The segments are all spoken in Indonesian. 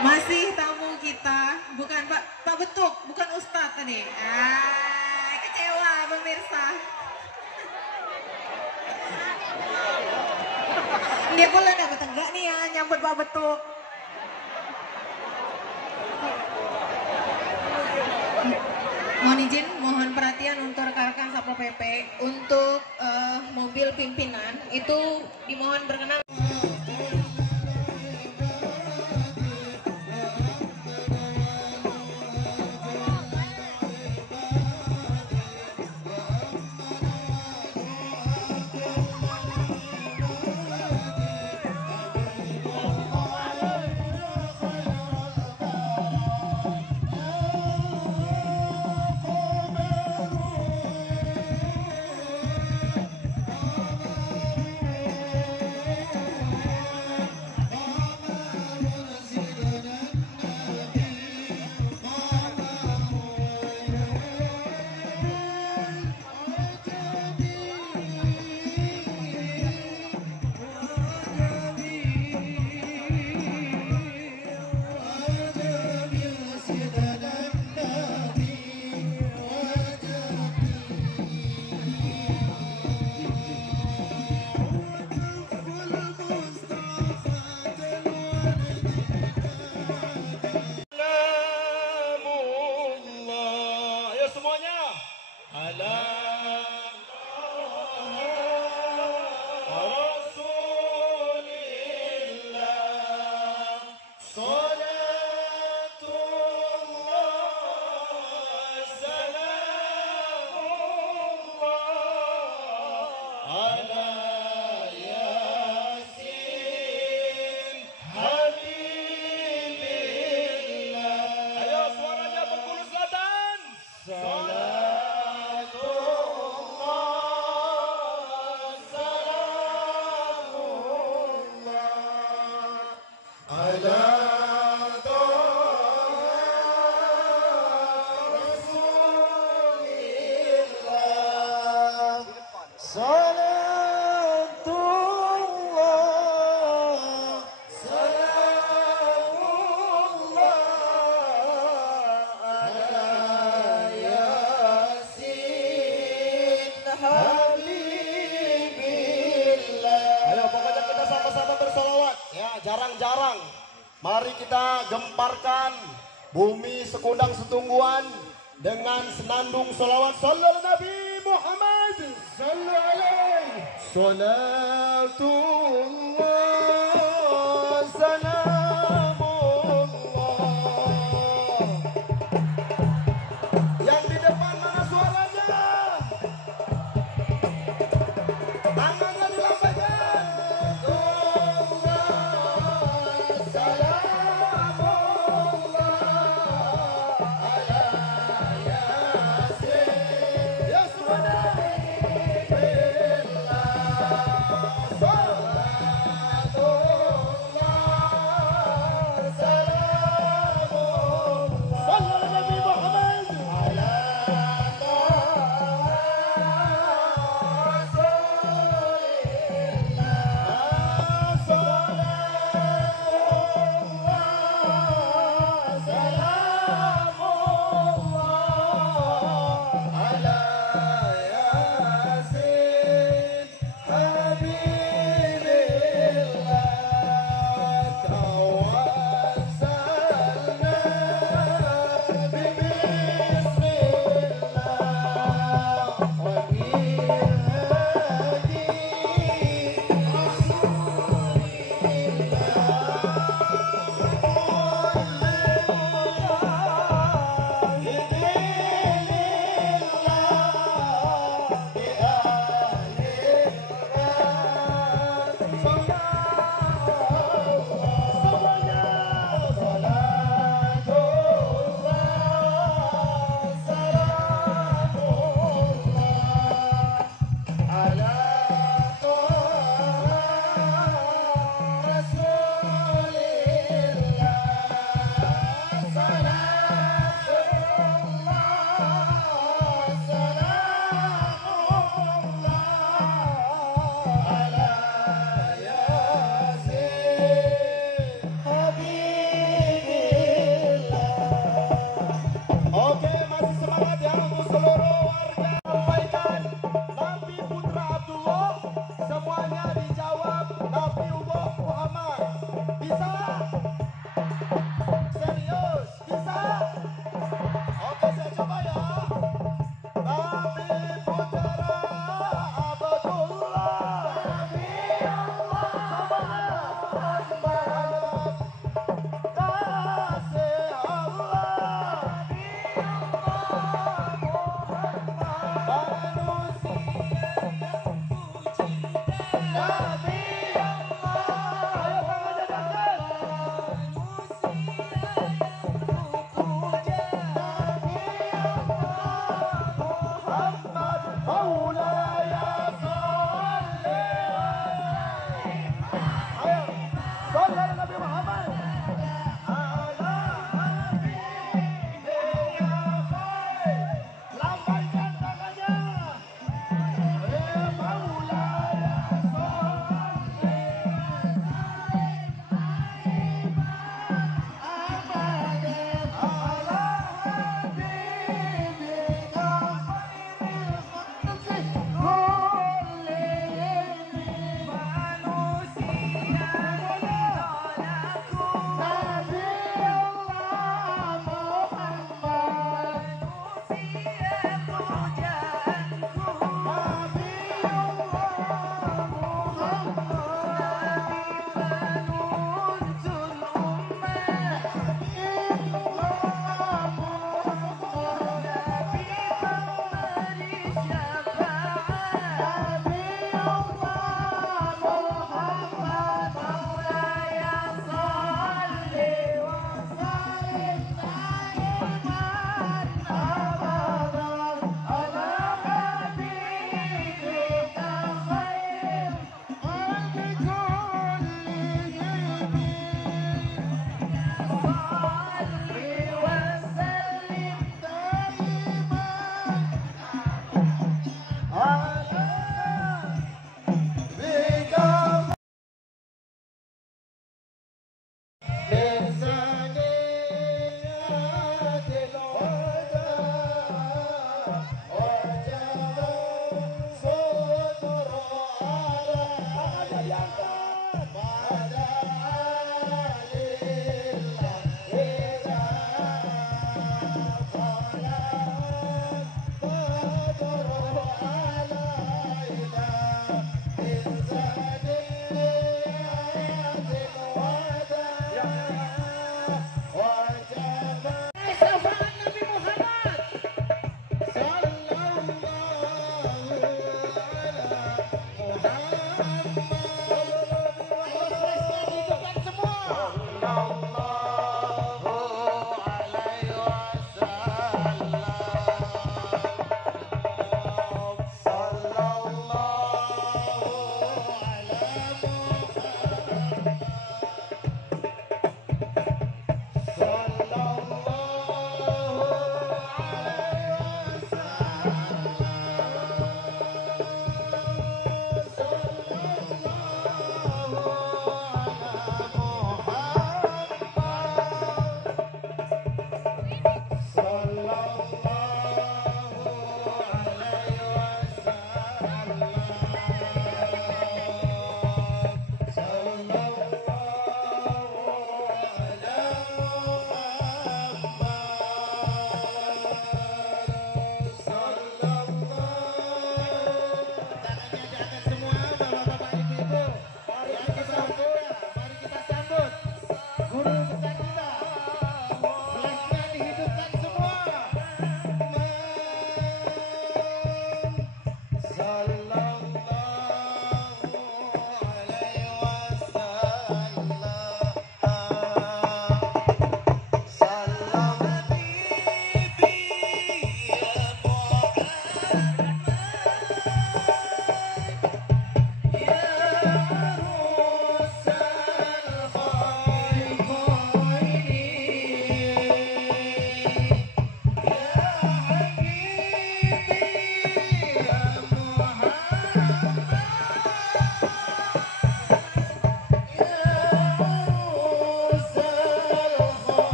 Masih tamu kita, bukan Pak Betuk, bukan Ustadz tadi. Kecewa pemirsa. Dia boleh dapat enggak nih ya nyambut Pak Betuk. Mohon izin, mohon perhatian untuk rekan-rekan Satpol PP untuk mobil pimpinan itu dimohon berkenan. Jarang-jarang, mari kita gemparkan bumi sekundang setungguan dengan senandung sholawat sallallahu Nabi Muhammad sallallahu alaihi salatullah salamullah. Yang di depan mana suaranya? Tangannya dilambaikan.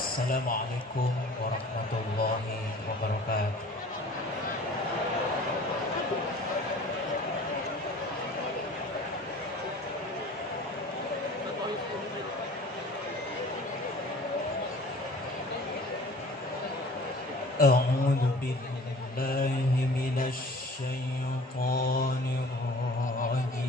Assalamualaikum warahmatullahi wabarakatuh. أعوذ بالله من الشيطان الرجيم.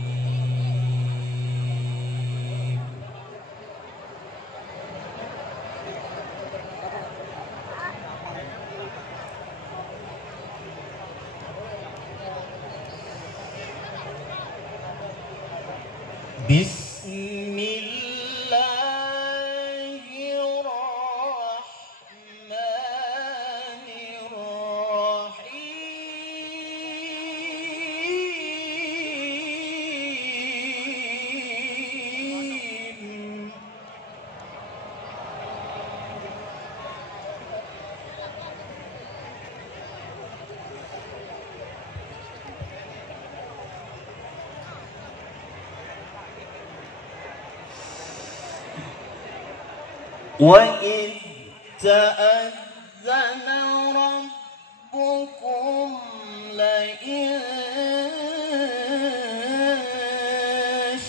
بسم الله الرحمن الرحيم. وإذ تأذن ربكم لئن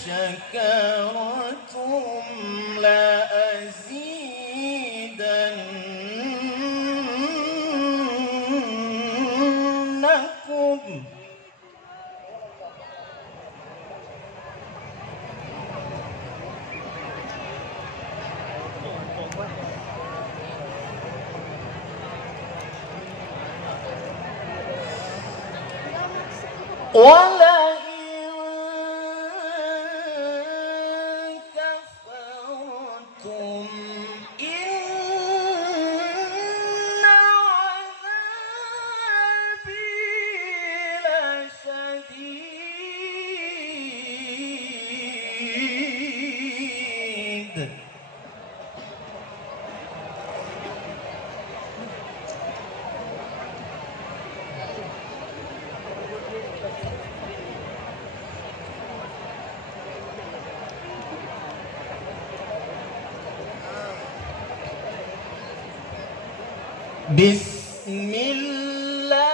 شكرتم لأزيدنكم. ولئن كفرتم إن عذابي لشديد. بسم الله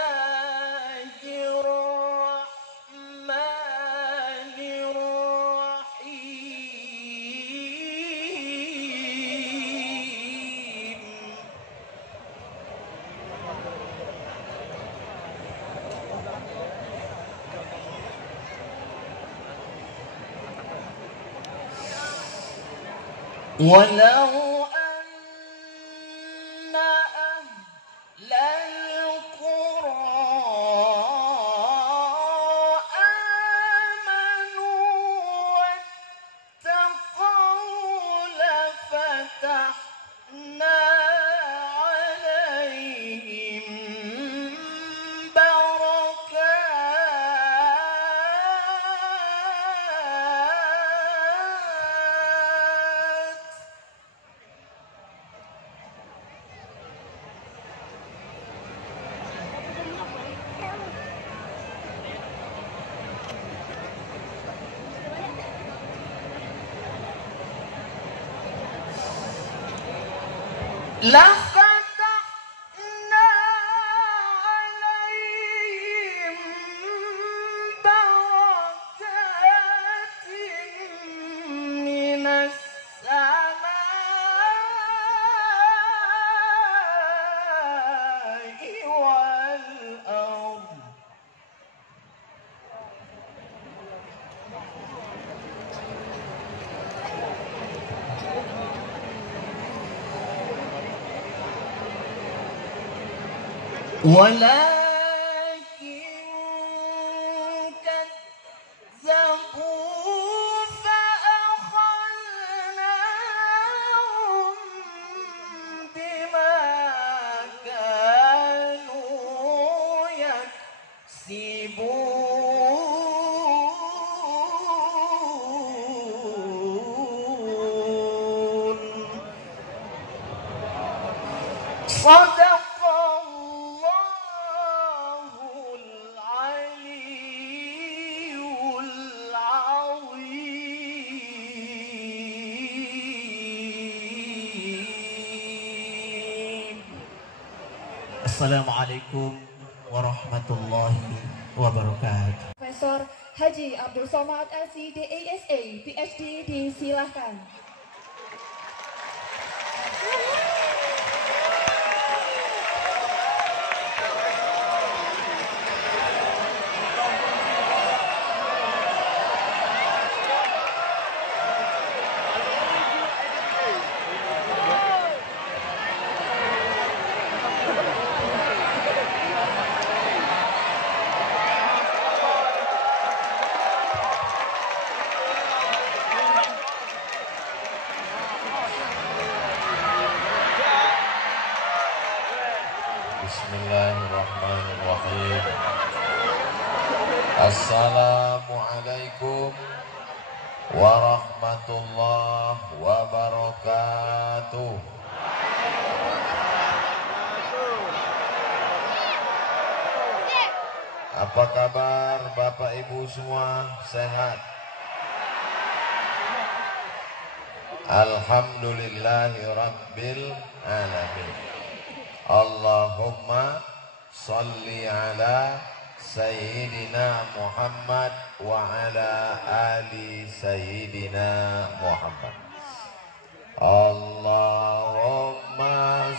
الرحمن الرحيم. ولو أن أهل القرى آمنوا واتقوا لفتحنا عليهم بركات لفتحنا عليهم بركات من السماء والأرض ولكن كذبوا فأخذناهم بما كانوا يكسبون صدق الله العلي العظيم. Assalamualaikum warahmatullahi wabarakatuh. Profesor Haji Abdul Somad LC DASA PhD disilahkan. Bismillahirrahmanirrahim. Assalamualaikum warahmatullahi wabarakatuh. Apa kabar Bapak Ibu semua, sehat? Alhamdulillahi Rabbil Alamin. Allahumma salli ala Sayyidina Muhammad wa ala ali Sayyidina Muhammad. Allahumma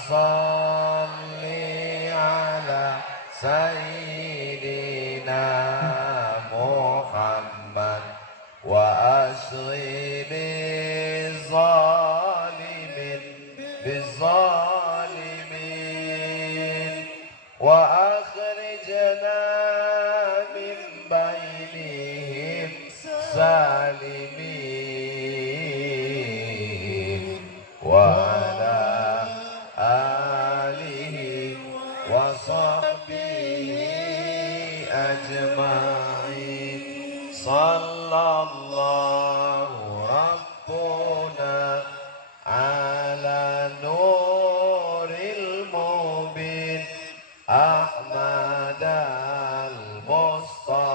salli ala Sayyidina Muhammad wa asri bizalimin wa akhrijna min bainihim salimin wa ala alihi wa sahbihi ajma'in. Sallallahu rabbuna ala nuril mubin Ahmad al-Mustafa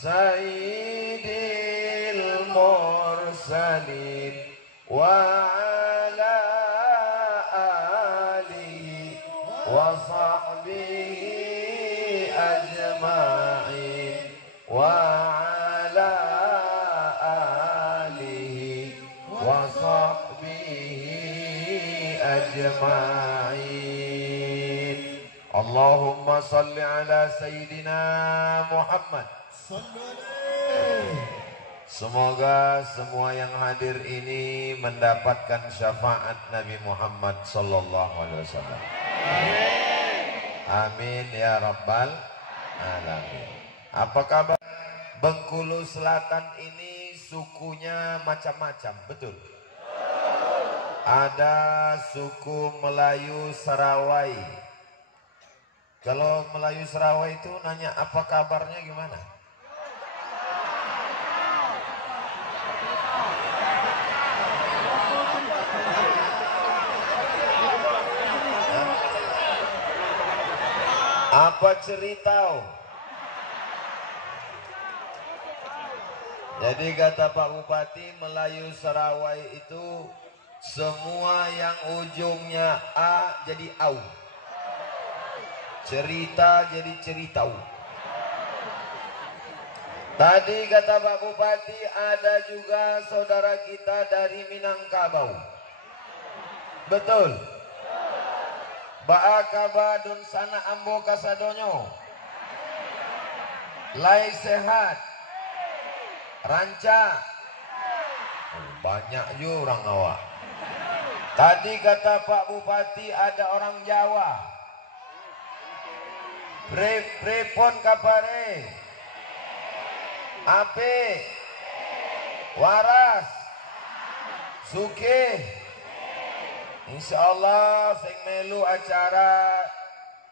Sayyidil mursalin wa ala alihi wa sahbihi ajma'in wa ala alihi wa sahbihi ajma'in. Allahumma salli ala Sayyidina Muhammad. Semoga semua yang hadir ini mendapatkan syafaat Nabi Muhammad sallallahu alaihi wasallam. Amin ya rabbal alamin. Apa kabar? Bengkulu Selatan ini sukunya macam-macam, betul? Ada suku Melayu Sarawai. Kalau Melayu Sarawai itu nanya apa kabarnya gimana? Apa cerita? Jadi kata Pak Bupati, Melayu Sarawai itu Semua yang ujungnya A jadi au. Cerita jadi ceritau. Tadi kata Pak Bupati ada juga saudara kita dari Minangkabau. Betul. Baakaba dun sana ambo kasadonyo. Lai sehat. Ranca. Banyak juga orang awak. Tadi kata Pak Bupati ada orang Jawa. Prepon kapare. Ape. Waras. Suke. Insyaallah sing melu acara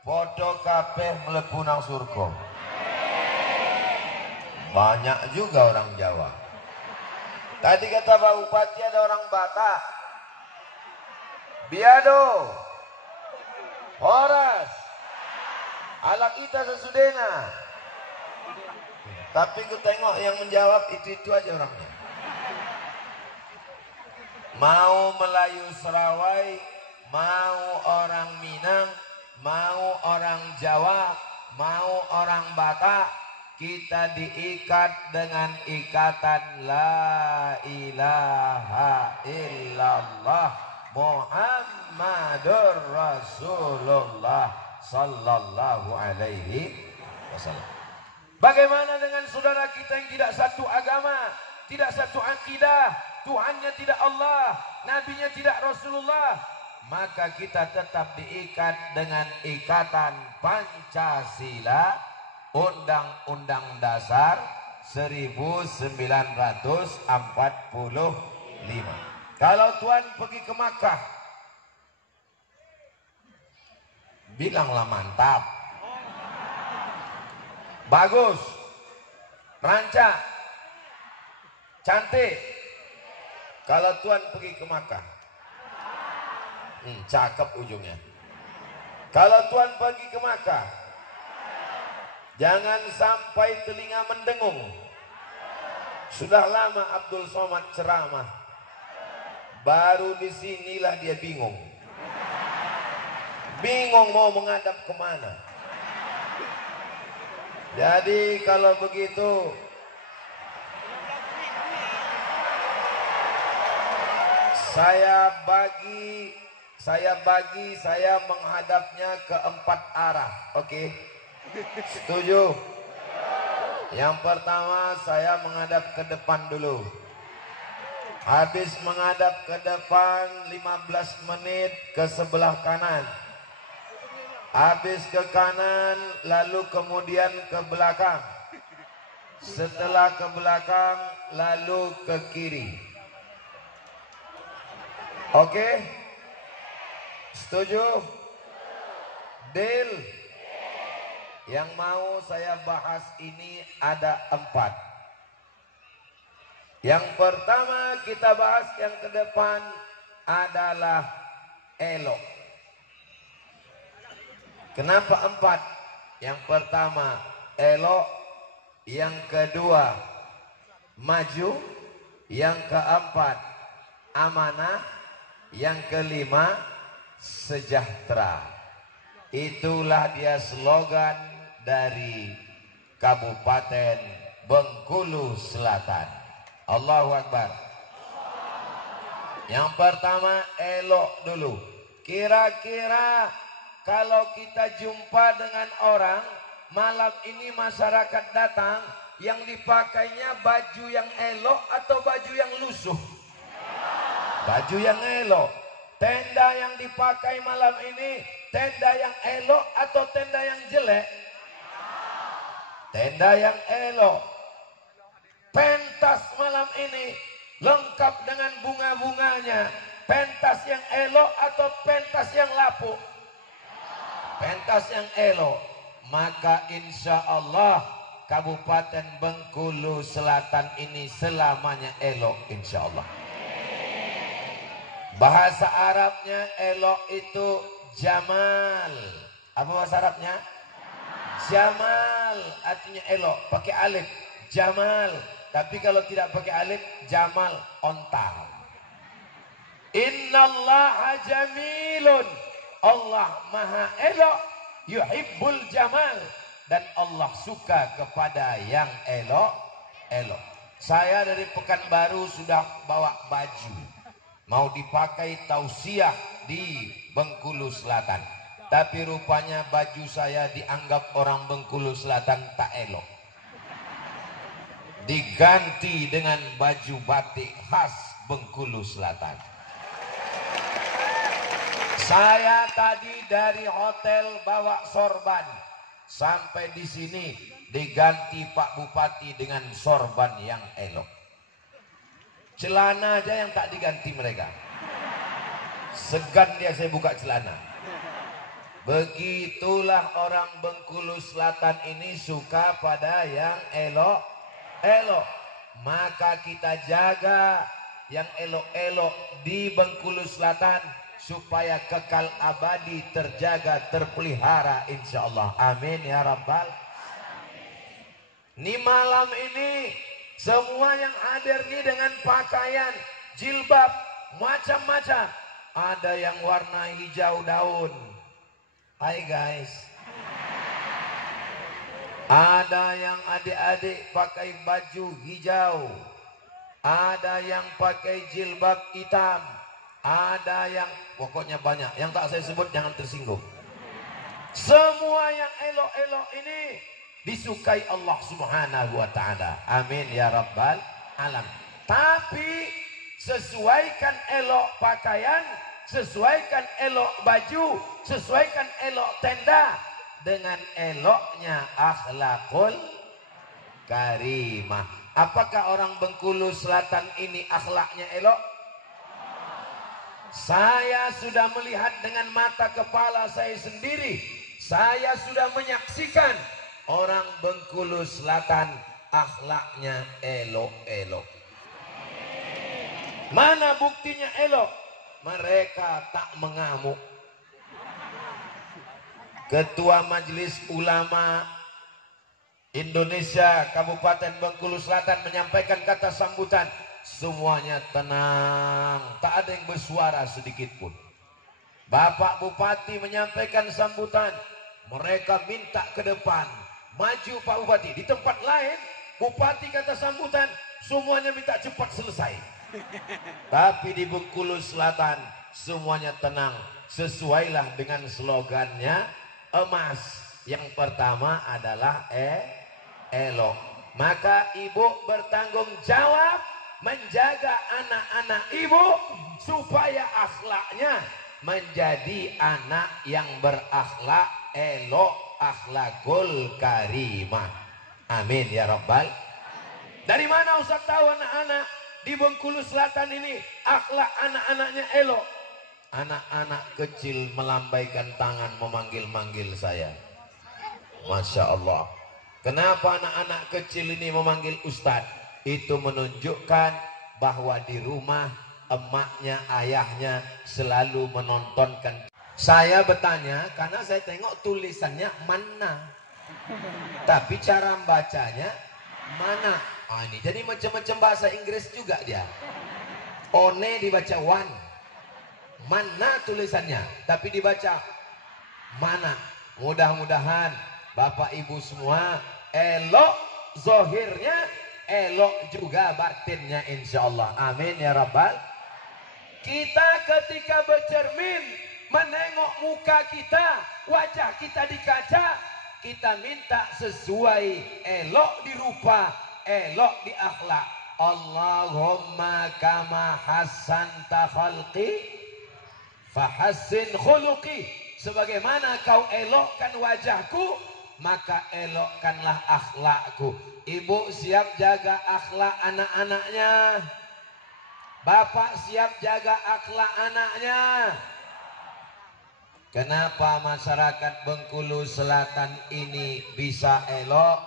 podo kabeh mlebu nang surga. Banyak juga orang Jawa. Tadi kata Pak Bupati ada orang Batak. Biado, Horas, Alak Ita sesudena. Tapi ku tengok yang menjawab itu aja orangnya. Mau Melayu Serawai, mau orang Minang, mau orang Jawa, mau orang Batak, kita diikat dengan ikatan La ilaha illallah Muhammadur Rasulullah sallallahu alaihi wasallam. Bagaimana dengan saudara kita yang tidak satu agama, tidak satu akidah, Tuhannya tidak Allah, nabinya tidak Rasulullah, maka kita tetap diikat dengan ikatan Pancasila, Undang-Undang Dasar 1945. Kalau Tuhan pergi ke Makkah, bilanglah mantap, bagus, rancak, cantik. Kalau Tuhan pergi ke Makkah, cakep ujungnya. Kalau Tuhan pergi ke Makkah, jangan sampai telinga mendengung. Sudah lama Abdul Somad ceramah. Baru disinilah dia bingung. Bingung mau menghadap kemana. Jadi kalau begitu, saya menghadapnya ke 4 arah. Oke? Setuju? Yang pertama saya menghadap ke depan dulu. Habis menghadap ke depan 15 menit ke sebelah kanan. Habis ke kanan lalu kemudian ke belakang. Setelah ke belakang lalu ke kiri. Oke? Setuju? Deal? Yang mau saya bahas ini ada 4. Yang pertama kita bahas yang ke depan adalah elok. Kenapa 4? Yang pertama elok, yang kedua maju, yang keempat amanah, yang kelima sejahtera. Itulah dia slogan dari Kabupaten Bengkulu Selatan. Allahu Akbar. Yang pertama elok dulu. Kira-kira kalau kita jumpa dengan orang malam ini, masyarakat datang, yang dipakainya baju yang elok atau baju yang lusuh? Baju yang elok. Tenda yang dipakai malam ini tenda yang elok atau tenda yang jelek? Tenda yang elok. Pentas malam ini lengkap dengan bunga-bunganya. Pentas yang elok atau pentas yang lapuk? Pentas yang elok. Maka insya Allah Kabupaten Bengkulu Selatan ini selamanya elok insya Allah. Bahasa Arabnya elok itu jamal. Apa bahasa Arabnya? Jamal artinya elok, pakai alif. Jamal. Tapi kalau tidak pakai alif, jamal, onta. Innallaha jamilun. Allah maha elok. Yuhibbul jamal. Dan Allah suka kepada yang elok. Saya dari Pekanbaru sudah bawa baju. Mau dipakai tausiah di Bengkulu Selatan. Tapi rupanya baju saya dianggap orang Bengkulu Selatan tak elok. Diganti dengan baju batik khas Bengkulu Selatan. Saya tadi dari hotel bawa sorban. Sampai di sini diganti Pak Bupati dengan sorban yang elok. Celana aja yang tak diganti mereka. Segan dia saya buka celana. Begitulah orang Bengkulu Selatan ini suka pada yang elok. Maka kita jaga yang elok-elok di Bengkulu Selatan supaya kekal abadi, terjaga, terpelihara insyaallah. Amin ya rabbal. Ini malam ini semua yang hadir nih dengan pakaian jilbab macam-macam. Ada yang warna hijau daun. Hai guys. Ada yang adik-adik pakai baju hijau. Ada yang pakai jilbab hitam. Ada yang pokoknya banyak. Yang tak saya sebut jangan tersinggung. Semua yang elok-elok ini disukai Allah Subhanahu wa ta'ala. Amin ya rabbal alam. Tapi sesuaikan elok pakaian, sesuaikan elok baju, sesuaikan elok tenda dengan eloknya akhlakul karimah. Apakah orang Bengkulu Selatan ini akhlaknya elok? Saya sudah melihat dengan mata kepala saya sendiri. Saya sudah menyaksikan orang Bengkulu Selatan akhlaknya elok-elok. Mana buktinya elok? Mereka tak mengamuk. Ketua Majelis Ulama Indonesia Kabupaten Bengkulu Selatan menyampaikan kata sambutan. Semuanya tenang, tak ada yang bersuara sedikit pun. Bapak Bupati menyampaikan sambutan. Mereka minta ke depan. Maju Pak Bupati. Di tempat lain Bupati kata sambutan, semuanya minta cepat selesai. Tapi di Bengkulu Selatan semuanya tenang. Sesuailah dengan slogannya emas. Yang pertama adalah elok. Maka ibu bertanggung jawab menjaga anak-anak ibu supaya akhlaknya menjadi anak yang berakhlak elok, akhlakul karimah. Amin ya rabbal. Dari mana Ustaz tahu anak-anak di Bengkulu Selatan ini akhlak anak-anaknya elok? Anak-anak kecil melambaikan tangan memanggil-manggil saya. Masya Allah. Kenapa anak-anak kecil ini memanggil Ustadz? Itu menunjukkan bahwa di rumah emaknya, ayahnya selalu menontonkan. Saya bertanya karena saya tengok tulisannya mana, tapi cara bacanya mana. Ini jadi macam-macam bahasa Inggris juga dia. One dibaca one, mana tulisannya, tapi dibaca mana. Mudah-mudahan Bapak Ibu semua elok zohirnya, elok juga batinnya insyaallah. Amin ya rabbal. Kita ketika bercermin menengok muka kita, wajah kita di kaca, kita minta sesuai elok di rupa, elok di akhlak. Allahumma kama hasanta khalqi fahassin khuluqi. Sebagaimana kau elokkan wajahku, maka elokkanlah akhlakku. Ibu siap jaga akhlak anak-anaknya. Bapak siap jaga akhlak anaknya. Kenapa masyarakat Bengkulu Selatan ini bisa elok?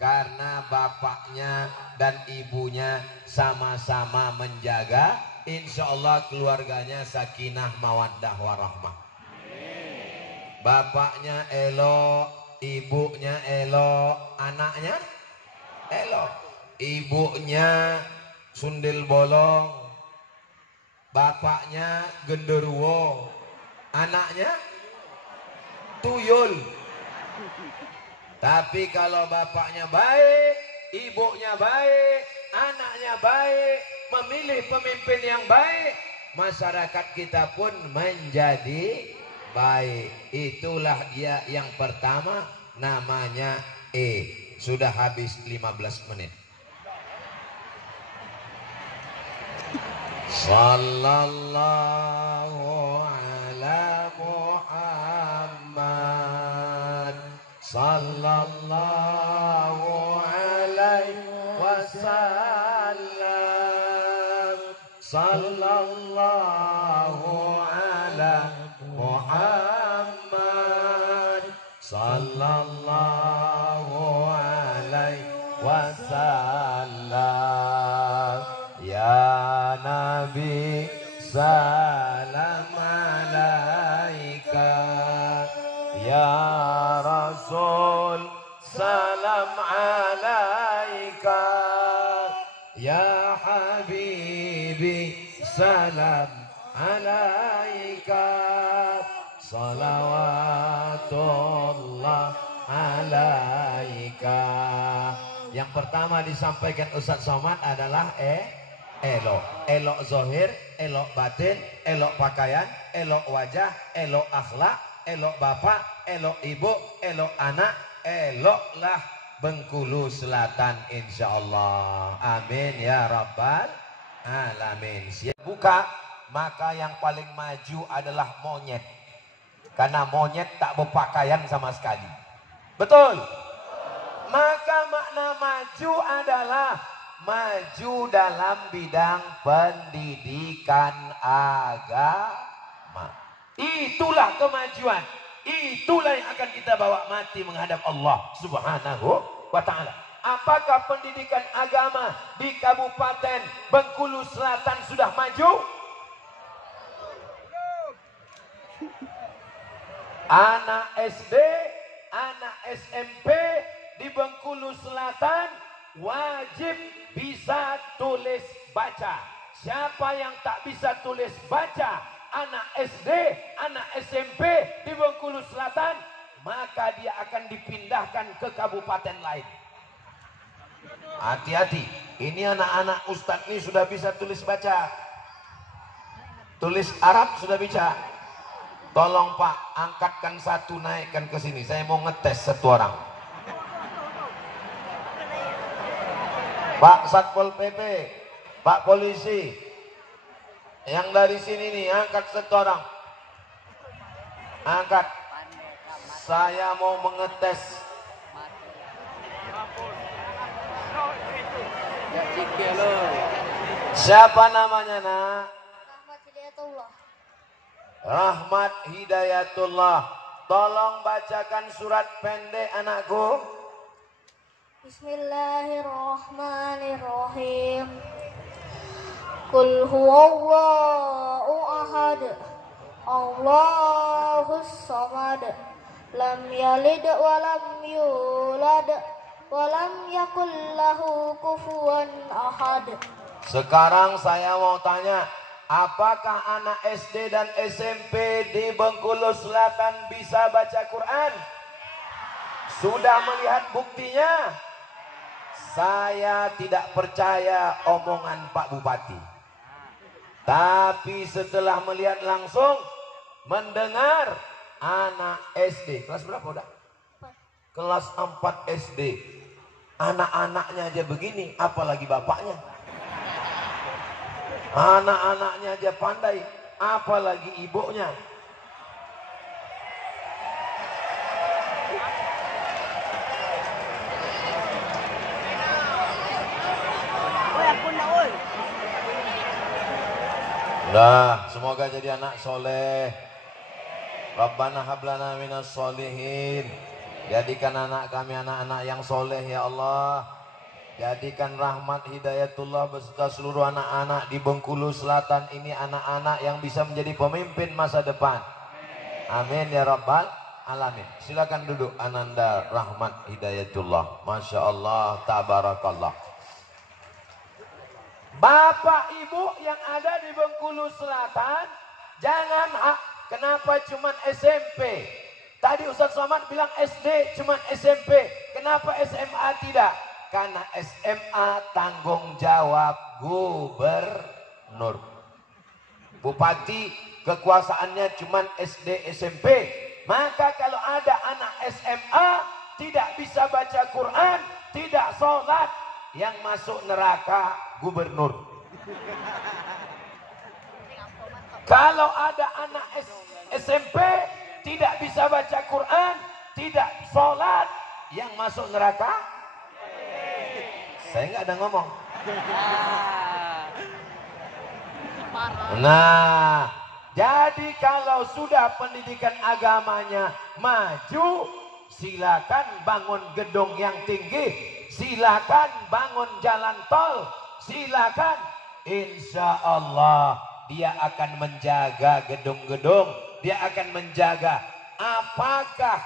Karena bapaknya dan ibunya sama-sama menjaga. Insya Allah keluarganya sakinah mawaddah warahmah. Bapaknya elok, ibunya elok, anaknya elok. Ibunya sundil bolong, bapaknya genderuwo, anaknya tuyul. Tapi kalau bapaknya baik, ibunya baik, anaknya baik, memilih pemimpin yang baik, masyarakat kita pun menjadi baik. Itulah dia yang pertama, namanya E. Sudah habis 15 menit. Sallallahu ala Muhammad, sallallahu alaihi wasallam, sallallahu ala Muhammad, sallallahu alaihi wasallam. Ya Nabi salam alaika, ya Rasul salam alaika, ya Habibi salam alaika, salawatullah alaika. Yang pertama disampaikan Ustadz Somad adalah elok. Elok zohir, elok batin, elok pakaian, elok wajah, elok akhlak, elok bapak, elok ibu, elok anak, eloklah Bengkulu Selatan insyaallah. Amin ya rabbal alamin. Siap buka, maka yang paling maju adalah monyet. Karena monyet tak berpakaian sama sekali. Betul? Maka makna maju adalah maju dalam bidang pendidikan agama. Itulah kemajuan. Itulah yang akan kita bawa mati menghadap Allah Subhanahu wa ta'ala. Apakah pendidikan agama di Kabupaten Bengkulu Selatan sudah maju? Anak SD, anak SMP di Bengkulu Selatan wajib bisa tulis baca. Siapa yang tak bisa tulis baca, anak SD, anak SMP di Bengkulu Selatan, maka dia akan dipindahkan ke kabupaten lain. Hati-hati, ini anak-anak Ustadz ini sudah bisa tulis baca. Tulis Arab sudah bisa. Tolong Pak, angkatkan satu, naikkan ke sini. Saya mau ngetes satu orang. Pak Satpol PP, Pak Polisi, yang dari sini nih, angkat satu orang. Angkat. Saya mau mengetes. Siapa namanya, nak? Rahmat Hidayatullah. Rahmat Hidayatullah. Tolong bacakan surat pendek anakku. Bismillahirrahmanirrahim. Qul huwallahu ahad, Allahus samad, lam yalid wa lam yulad wa lam yakul lahu kufuwan ahad. Sekarang saya mau tanya, apakah anak SD dan SMP di Bengkulu Selatan bisa baca Quran? Sudah melihat buktinya? Saya tidak percaya omongan Pak Bupati. Tapi setelah melihat langsung, mendengar anak SD. Kelas berapa udah? Kelas 4 SD. Anak-anaknya aja begini, apalagi bapaknya. Anak-anaknya aja pandai, apalagi ibunya. Nah, semoga jadi anak soleh. Rabbana hablana minas solihin. Jadikan anak kami anak-anak yang soleh ya Allah. Jadikan Rahmat Hidayatullah beserta seluruh anak-anak di Bengkulu Selatan ini anak-anak yang bisa menjadi pemimpin masa depan. Amin ya rabbal alamin. Silakan duduk Ananda Rahmat Hidayatullah. Masya Allah, tabarakallah. Bapak Ibu yang ada di Bengkulu Selatan, jangan kenapa cuman SMP? Tadi Ustaz Somad bilang SD cuman SMP. Kenapa SMA tidak? Karena SMA tanggung jawab gubernur. Bupati kekuasaannya cuman SD SMP. Maka kalau ada anak SMA tidak bisa baca Quran, tidak sholat, yang masuk neraka gubernur. Kalau ada anak SMP tidak bisa baca Quran, tidak sholat, yang masuk neraka? Saya nggak ada ngomong. Nah, jadi kalau sudah pendidikan agamanya maju, silakan bangun gedung yang tinggi, silakan bangun jalan tol, silakan. Insya Allah dia akan menjaga gedung-gedung, dia akan menjaga. Apakah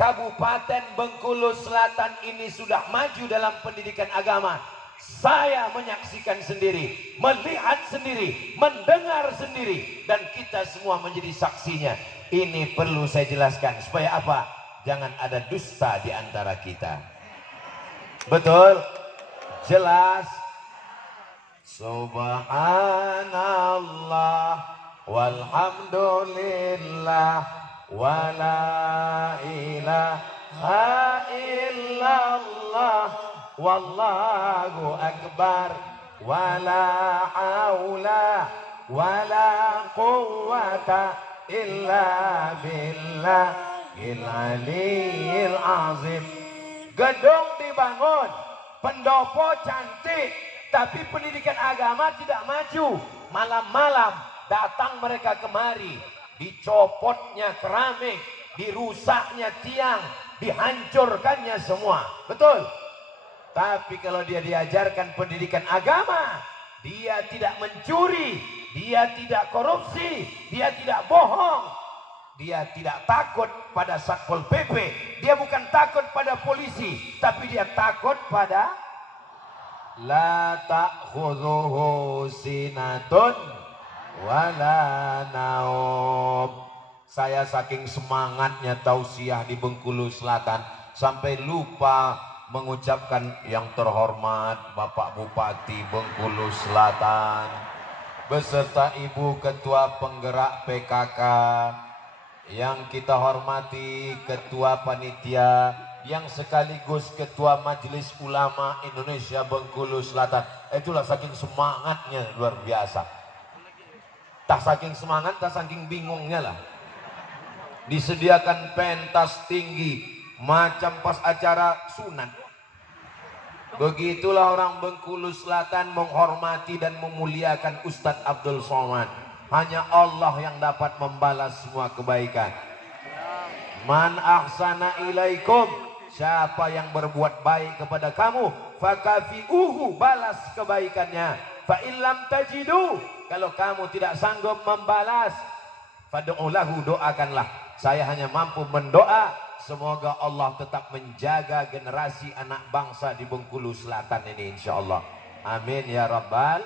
Kabupaten Bengkulu Selatan ini sudah maju dalam pendidikan agama? Saya menyaksikan sendiri, melihat sendiri, mendengar sendiri, dan kita semua menjadi saksinya. Ini perlu saya jelaskan supaya apa? Jangan ada dusta di antara kita. Betul? Jelas? Subhanallah walhamdulillah wala ilaha illallah wallahu akbar wala haula wala quwwata illa billahil aliyil azim. Gedung dibangun, pendopo cantik, tapi pendidikan agama tidak maju. Malam-malam datang mereka kemari, dicopotnya keramik, dirusaknya tiang, dihancurkannya semua. Betul? Tapi kalau dia diajarkan pendidikan agama, dia tidak mencuri, dia tidak korupsi, dia tidak bohong, dia tidak takut pada Satpol PP, dia bukan takut pada polisi, tapi dia takut pada la ta'khudhuhu sinatun wala naum. Saya saking semangatnya tausiah di Bengkulu Selatan sampai lupa mengucapkan yang terhormat Bapak Bupati Bengkulu Selatan beserta Ibu Ketua Penggerak PKK, yang kita hormati Ketua Panitia, yang sekaligus Ketua Majelis Ulama Indonesia Bengkulu Selatan. Itulah saking semangatnya luar biasa. Tak saking semangat, tak saking bingungnya lah. Disediakan pentas tinggi macam pas acara sunat. Begitulah orang Bengkulu Selatan menghormati dan memuliakan Ustadz Abdul Somad. Hanya Allah yang dapat membalas semua kebaikan. Man ahsana ilaikum, siapa yang berbuat baik kepada kamu, fakafi'uhu, balas kebaikannya. Fa illam tajidu, kalau kamu tidak sanggup membalas, fad'ulahu, doakanlah. Saya hanya mampu mendoa, semoga Allah tetap menjaga generasi anak bangsa di Bengkulu Selatan ini, insya Allah. Amin ya rabbal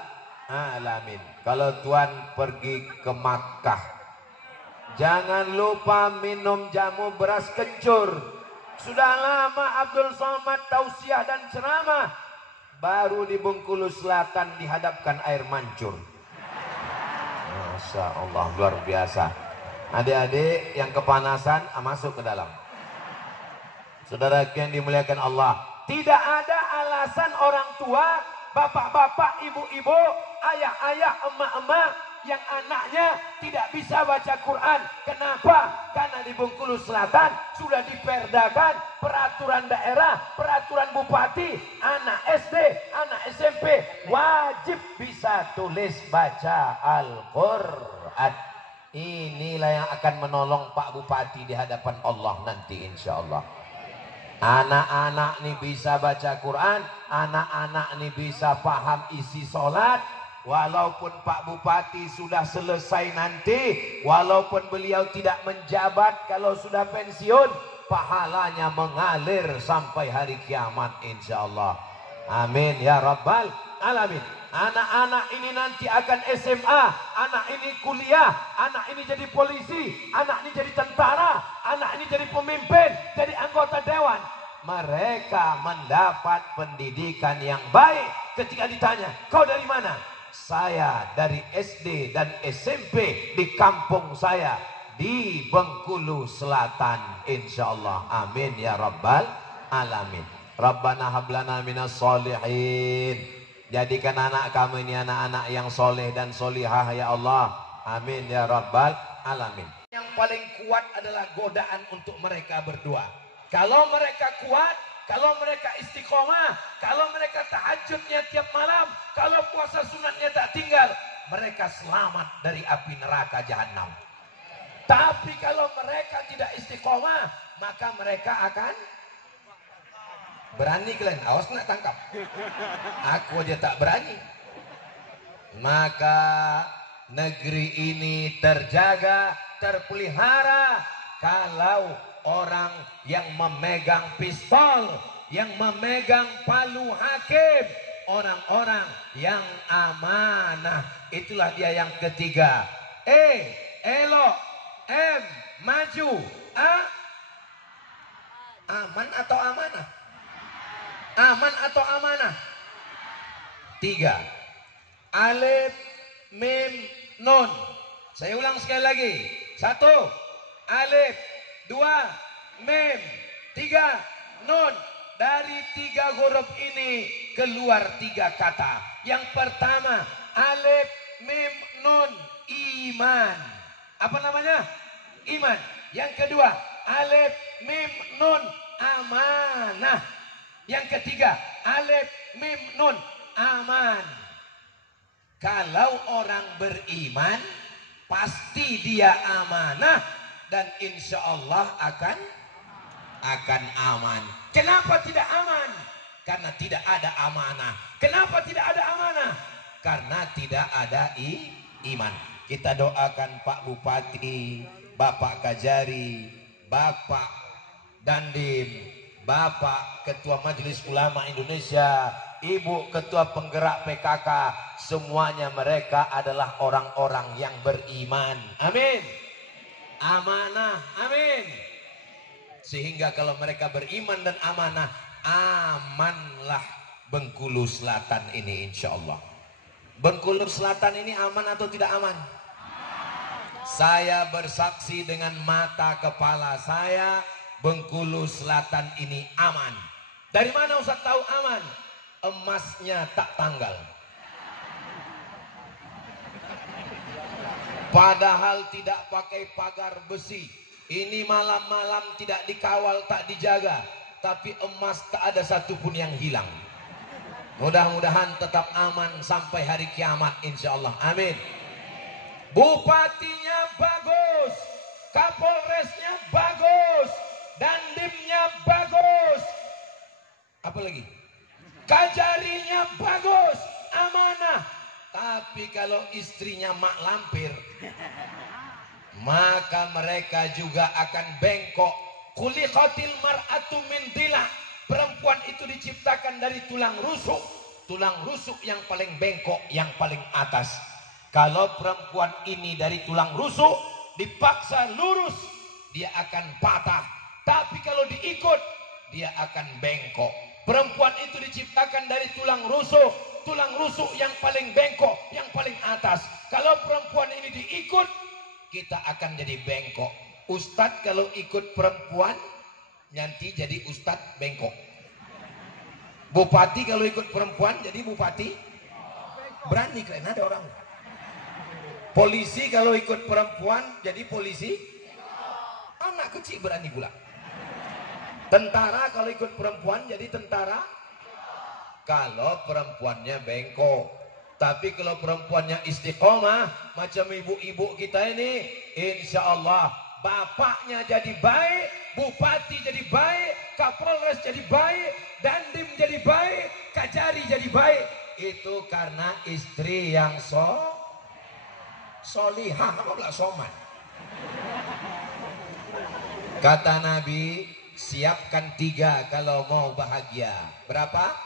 alamin. Kalau Tuhan pergi ke Makkah, jangan lupa minum jamu beras kencur. Sudah lama Abdul Somad tausiah dan ceramah, baru di Bengkulu Selatan dihadapkan air mancur. Masya Allah, luar biasa. Adik-adik yang kepanasan, masuk ke dalam. Saudara yang dimuliakan Allah, tidak ada alasan orang tua, bapak-bapak, ibu-ibu, ayah-ayah, emak-emak yang anaknya tidak bisa baca Quran. Kenapa? Karena di Bengkulu Selatan sudah diperdakan peraturan daerah, peraturan bupati, anak SD, anak SMP wajib bisa tulis baca Al-Quran. Inilah yang akan menolong Pak Bupati di hadapan Allah nanti, insya Allah. Anak-anak nih bisa baca Quran, anak-anak nih bisa paham isi sholat. Walaupun Pak Bupati sudah selesai nanti, walaupun beliau tidak menjabat, kalau sudah pensiun, pahalanya mengalir sampai hari kiamat, insya Allah. Amin ya rabbal alamin. Anak-anak ini nanti akan SMA, anak ini kuliah, anak ini jadi polisi, anak ini jadi tentara, anak ini jadi pemimpin, jadi anggota dewan. Mereka mendapat pendidikan yang baik. Ketika ditanya, kau dari mana? Saya dari SD dan SMP di kampung saya di Bengkulu Selatan, insyaallah. Amin ya rabbal alamin. Rabbana hablana minas solihin. Jadikan anak kami ini anak-anak yang soleh dan solihah ya Allah. Amin ya rabbal alamin. Yang paling kuat adalah godaan untuk mereka berdua. Kalau mereka kuat, kalau mereka istiqomah, kalau mereka tahajudnya tiap malam, kalau puasa sunatnya tak tinggal, mereka selamat dari api neraka jahanam. Tapi kalau mereka tidak istiqomah, maka mereka akan berani. Kalian awas nak tangkap, aku aja tak berani. Maka negeri ini terjaga, terpelihara kalau orang yang memegang pistol, yang memegang palu hakim, orang-orang yang amanah. Itulah dia yang ketiga. Elok, M, maju. A, aman atau amanah? Aman atau amanah? 3. Alif, mim, nun. Saya ulang sekali lagi. 1. Alif, 2. Mim, 3. Nun. Dari 3 huruf ini keluar 3 kata. Yang pertama, alif, mim, nun, iman. Apa namanya? Iman. Yang kedua, alif, mim, nun, amanah. Yang ketiga, alif, mim, nun, aman. Kalau orang beriman, pasti dia amanah dan insya Allah akan aman. Kenapa tidak aman? Karena tidak ada amanah. Kenapa tidak ada amanah? Karena tidak ada iman. Kita doakan Pak Bupati, Bapak Kajari, Bapak Dandim, Bapak Ketua Majelis Ulama Indonesia, Ibu Ketua Penggerak PKK, semuanya mereka adalah orang-orang yang beriman. Amin. Amanah. Amin. Sehingga kalau mereka beriman dan amanah, amanlah Bengkulu Selatan ini insya Allah. Bengkulu Selatan ini aman atau tidak aman? Saya bersaksi dengan mata kepala saya, Bengkulu Selatan ini aman. Dari mana Ustaz tahu aman? Emasnya tak tanggal. Padahal tidak pakai pagar besi. Ini malam-malam tidak dikawal, tak dijaga. Tapi emas tak ada satupun yang hilang. Mudah-mudahan tetap aman sampai hari kiamat insya Allah. Amin. Bupatinya bagus, Kapolresnya bagus, Dandimnya bagus. Apa lagi? Kajarinya bagus, amanah. Tapi kalau istrinya mak lampir, maka mereka juga akan bengkok. Khuliqatil mar'atu min dilah. Perempuan itu diciptakan dari tulang rusuk. Tulang rusuk yang paling bengkok, yang paling atas. Kalau perempuan ini dari tulang rusuk, dipaksa lurus, dia akan patah. Tapi kalau diikut, dia akan bengkok. Perempuan itu diciptakan dari tulang rusuk yang paling bengkok, yang paling atas. Kalau perempuan ini diikut, kita akan jadi bengkok. Ustadz kalau ikut perempuan, nanti jadi ustadz bengkok. Bupati kalau ikut perempuan, jadi bupati berani. Kalian ada orang. Polisi kalau ikut perempuan, jadi polisi anak kecil berani pula. Tentara kalau ikut perempuan jadi tentara. Kalau perempuannya bengkok. Tapi kalau perempuannya istiqomah macam ibu-ibu kita ini, insya Allah bapaknya jadi baik, bupati jadi baik, kapolres jadi baik, dandim jadi baik, kajari jadi baik. Itu karena istri yang solihah. Apa pula soman? Kata Nabi, siapkan 3 kalau mau bahagia. Berapa?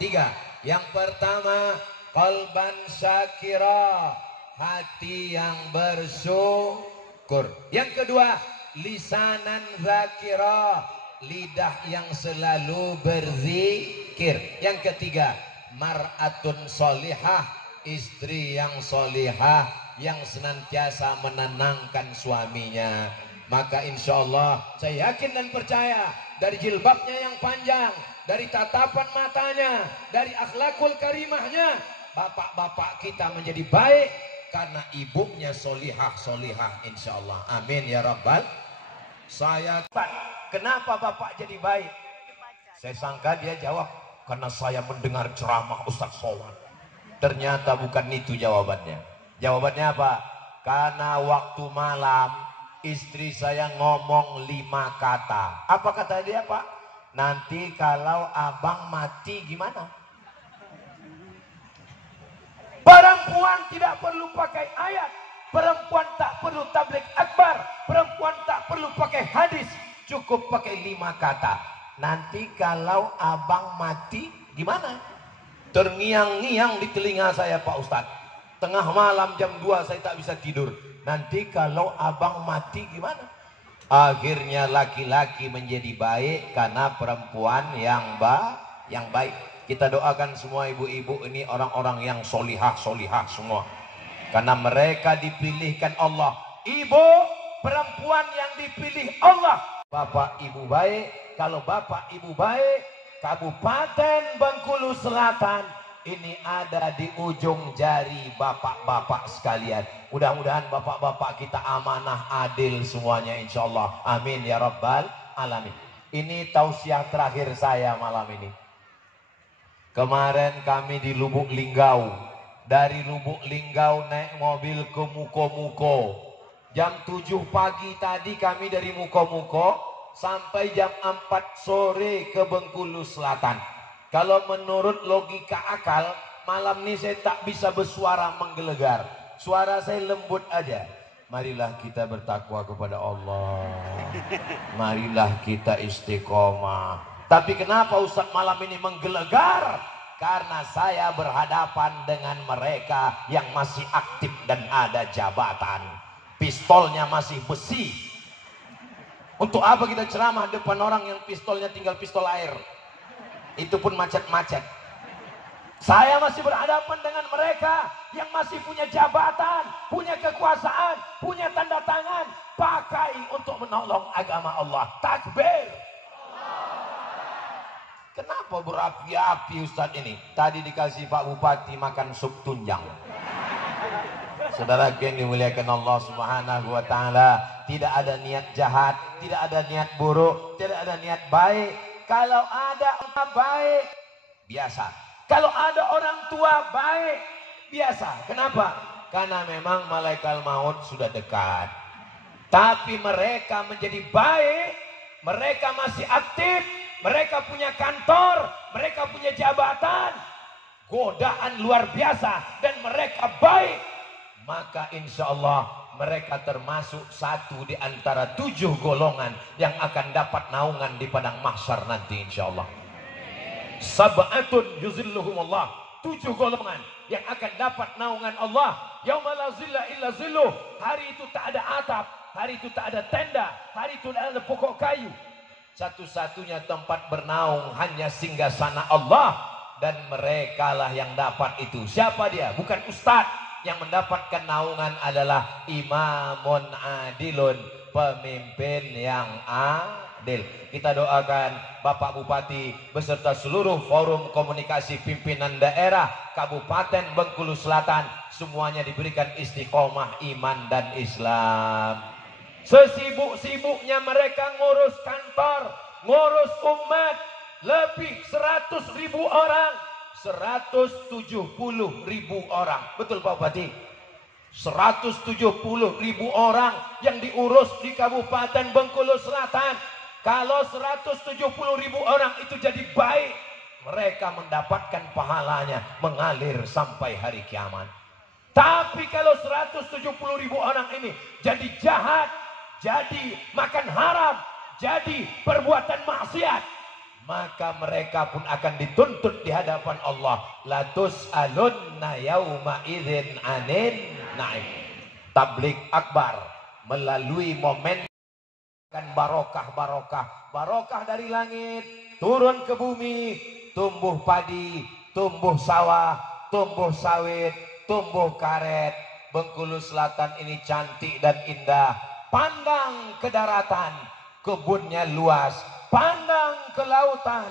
Tiga. Yang pertama, qalban syakira, hati yang bersyukur. Yang kedua, lisanan zakira, lidah yang selalu berzikir. Yang ketiga, mar'atun solihah, istri yang solihah yang senantiasa menenangkan suaminya. Maka insya Allah saya yakin dan percaya dari jilbabnya yang panjang, dari tatapan matanya, dari akhlakul karimahnya, bapak-bapak kita menjadi baik karena ibunya solihah insya Allah. Amin ya Rabbal. Saya, kenapa bapak jadi baik? Saya sangka dia jawab, karena saya mendengar ceramah Ustaz Sowan. Ternyata bukan itu jawabannya. Jawabannya apa? Karena waktu malam istri saya ngomong 5 kata. Apa kata dia, Pak? Nanti kalau abang mati gimana? Perempuan tidak perlu pakai ayat. Perempuan tak perlu tabligh akbar. Perempuan tak perlu pakai hadis. Cukup pakai 5 kata. Nanti kalau abang mati gimana? Terngiang-ngiang di telinga saya, Pak Ustadz. Tengah malam jam 2 saya tak bisa tidur. Nanti kalau abang mati gimana? Akhirnya laki-laki menjadi baik karena perempuan yang baik. Kita doakan semua ibu-ibu ini orang-orang yang solihah semua. Karena mereka dipilihkan Allah. Ibu, perempuan yang dipilih Allah. Bapak ibu baik. Kalau bapak ibu baik, Kabupaten Bengkulu Selatan ini ada di ujung jari bapak-bapak sekalian. Mudah-mudahan bapak-bapak kita amanah, adil semuanya insya Allah. Amin ya Rabbal Alamin. Ini tausiah terakhir saya malam ini. Kemarin kami di Lubuk Linggau. Dari Lubuk Linggau naik mobil ke Muko-Muko. Jam 7 pagi tadi kami dari Muko-Muko sampai jam 4 sore ke Bengkulu Selatan. Kalau menurut logika akal, malam ini saya tak bisa bersuara menggelegar. Suara saya lembut aja. Marilah kita bertakwa kepada Allah. Marilah kita istiqomah. Tapi kenapa Ustaz malam ini menggelegar? Karena saya berhadapan dengan mereka yang masih aktif dan ada jabatan. Pistolnya masih besi. Untuk apa kita ceramah depan orang yang pistolnya tinggal pistol air? Itu pun macet-macet. Saya masih berhadapan dengan mereka yang masih punya jabatan, punya kekuasaan, punya tanda tangan, pakai untuk menolong agama Allah. Takbir. Kenapa berapi-api Ustadz ini? Tadi dikasih Pak Bupati makan sup tunjang. Saudara yang dimuliakan Allah Subhanahu wa taala, tidak ada niat jahat, tidak ada niat buruk, tidak ada niat baik. Kalau ada orang baik, biasa. Kalau ada orang tua baik, biasa. Kenapa? Karena memang malaikat maut sudah dekat. Tapi mereka menjadi baik, mereka masih aktif, mereka punya kantor, mereka punya jabatan, godaan luar biasa, dan mereka baik. Maka insya Allah mereka termasuk satu di antara 7 golongan yang akan dapat naungan di padang mahsyar nanti insya Allah. Sab'atun yuzilluhumullah, 7 golongan yang akan dapat naungan Allah. Yauma la zilla illa zilluh. Hari itu tak ada atap, hari itu tak ada tenda, hari itu tak ada pokok kayu. Satu-satunya tempat bernaung hanya singgasana Allah, dan merekalah yang dapat itu. Siapa dia? Bukan ustadz. Yang mendapatkan naungan adalah imamun adilun, pemimpin yang adil. Kita doakan Bapak Bupati beserta seluruh forum komunikasi pimpinan daerah Kabupaten Bengkulu Selatan semuanya diberikan istiqomah iman dan Islam. Sesibuk-sibuknya mereka ngurus kantor, ngurus umat, lebih 100.000 orang. 170.000 orang. Betul Pak Bupati? 170.000 orang yang diurus di Kabupaten Bengkulu Selatan. Kalau 170.000 orang itu jadi baik, mereka mendapatkan pahalanya mengalir sampai hari kiamat. Tapi kalau 170.000 orang ini jadi jahat, jadi makan haram, jadi perbuatan maksiat, maka mereka pun akan dituntut di hadapan Allah. Latus alunna yauma idzin anin naim. Tablik akbar melalui momen barokah dari langit turun ke bumi, tumbuh padi, tumbuh sawah, tumbuh sawit, tumbuh karet. Bengkulu Selatan ini cantik dan indah. Pandang ke daratan, kebunnya luas. Pandang ke lautan,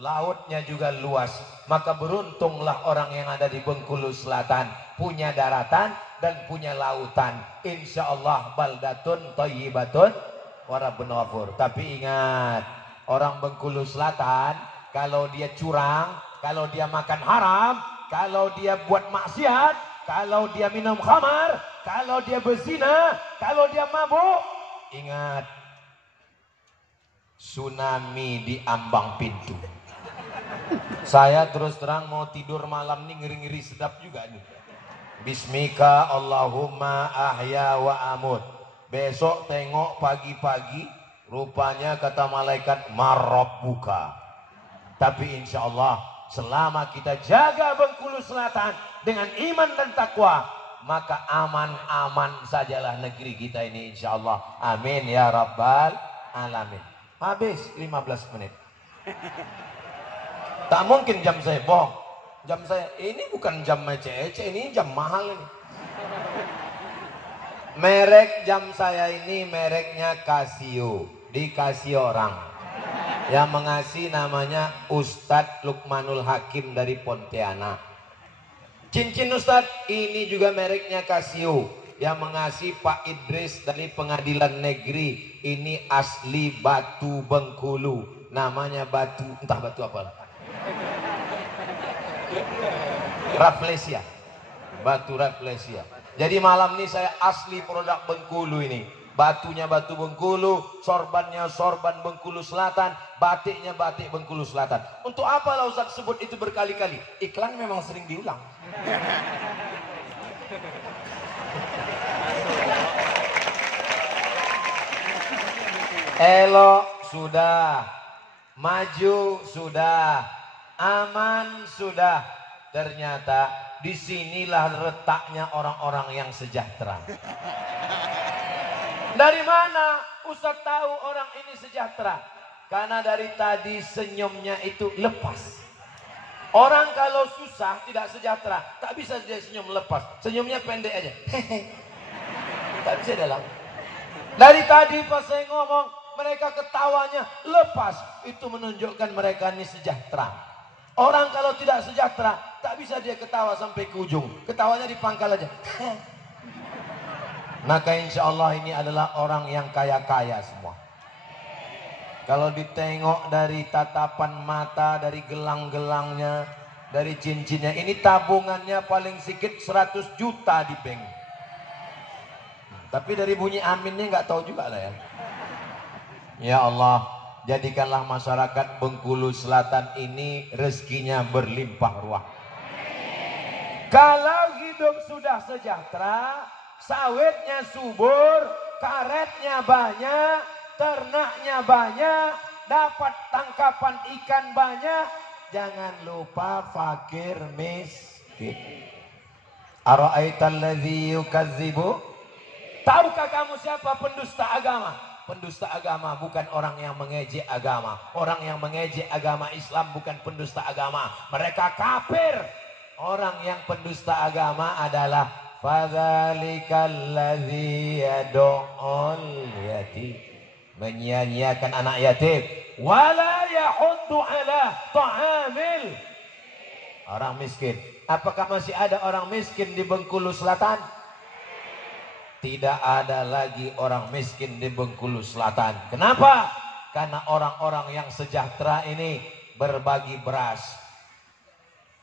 lautnya juga luas. Maka beruntunglah orang yang ada di Bengkulu Selatan, punya daratan dan punya lautan. Insya Allah baldatun thayyibatun wa rabbun ghafur. Tapi ingat, orang Bengkulu Selatan kalau dia curang, kalau dia makan haram, kalau dia buat maksiat, kalau dia minum khamar, kalau dia berzina, kalau dia mabuk, ingat, tsunami di ambang pintu. Saya terus terang mau tidur malam nih ngeri-ngeri sedap juga nih. Bismika Allahumma ahya wa amut. Besok tengok pagi-pagi, rupanya kata malaikat marabbuka. Tapi insya Allah selama kita jaga Bengkulu Selatan dengan iman dan takwa, maka aman-aman sajalah negeri kita ini insya Allah. Amin ya rabbal alamin. Habis 15 menit. Tak mungkin jam saya bohong. Jam saya ini bukan jam ece-ece, ini jam mahal ini. Merek jam saya ini mereknya Casio. Dikasih orang. Yang mengasih namanya Ustadz Lukmanul Hakim dari Pontianak. Cincin Ustadz ini juga mereknya Casio. Yang mengasih Pak Idris dari Pengadilan Negeri. Ini asli batu Bengkulu. Namanya batu, entah batu apa. Rafflesia. Batu Rafflesia. Jadi malam ini saya asli produk Bengkulu ini. Batunya batu Bengkulu, sorbannya sorban Bengkulu Selatan, batiknya batik Bengkulu Selatan. Untuk apa lah Ustaz sebut itu berkali-kali? Iklan memang sering diulang. Elok sudah, maju sudah, aman sudah. Ternyata disinilah letaknya orang-orang yang sejahtera. Dari mana Ustaz tahu orang ini sejahtera? Karena dari tadi senyumnya itu lepas. Orang kalau susah tidak sejahtera, tak bisa dia senyum lepas. Senyumnya pendek aja. Tak bisa dalam. Dari tadi pas saya ngomong, mereka ketawanya lepas. Itu menunjukkan mereka ini sejahtera. Orang kalau tidak sejahtera, tak bisa dia ketawa sampai ke ujung. Ketawanya di pangkal aja. Maka insya Allah ini adalah orang yang kaya-kaya semua. Kalau ditengok dari tatapan mata, dari gelang-gelangnya, dari cincinnya, ini tabungannya paling sedikit 100 juta di bank. Tapi dari bunyi aminnya nggak tahu juga lah ya. Ya Allah, jadikanlah masyarakat Bengkulu Selatan ini rezekinya berlimpah ruah. Kalau hidup sudah sejahtera, sawitnya subur, karetnya banyak, ternaknya banyak, dapat tangkapan ikan banyak, jangan lupa fakir miskin. Ara'aital ladzi yukadzibu? Tahukah kamu siapa pendusta agama? Pendusta agama bukan orang yang mengejek agama. Orang yang mengejek agama Islam bukan pendusta agama. Mereka kafir. Orang yang pendusta agama adalah fadzalikal ladzi yad'ul yatim, menyia-nyiakan anak yatim, wala yahuddu ala ta'amil orang miskin. Apakah masih ada orang miskin di Bengkulu Selatan? Tidak ada lagi orang miskin di Bengkulu Selatan. Kenapa? Karena orang-orang yang sejahtera ini berbagi beras.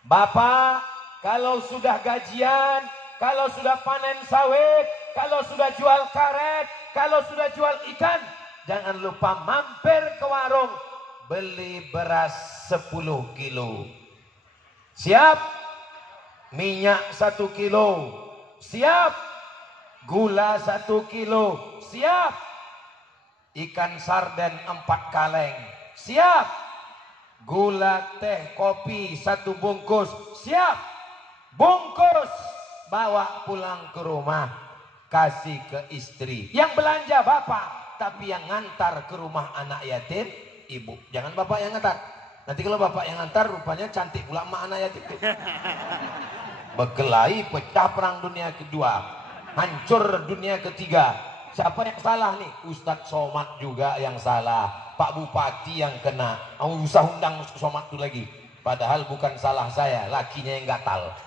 Bapak, kalau sudah gajian, kalau sudah panen sawit, kalau sudah jual karet, kalau sudah jual ikan, jangan lupa mampir ke warung, beli beras 10 kilo. Siap? Minyak 1 kilo. Siap? Gula 1 kilo. Siap? Ikan sarden 4 kaleng. Siap? gula, teh, kopi 1 bungkus. Siap. Bungkus. Bawa pulang ke rumah. Kasih ke istri. Yang belanja bapak. Tapi yang ngantar ke rumah anak yatim ibu. Jangan bapak yang ngantar. Nanti kalau bapak yang ngantar rupanya cantik pula emak anak yatim. Berkelahi, pecah perang dunia kedua. Hancur dunia ketiga. Siapa yang salah nih? Ustadz Somad juga yang salah. Pak Bupati yang kena. Kamu usah undang Somad itu lagi. Padahal bukan salah saya, lakinya yang gatal.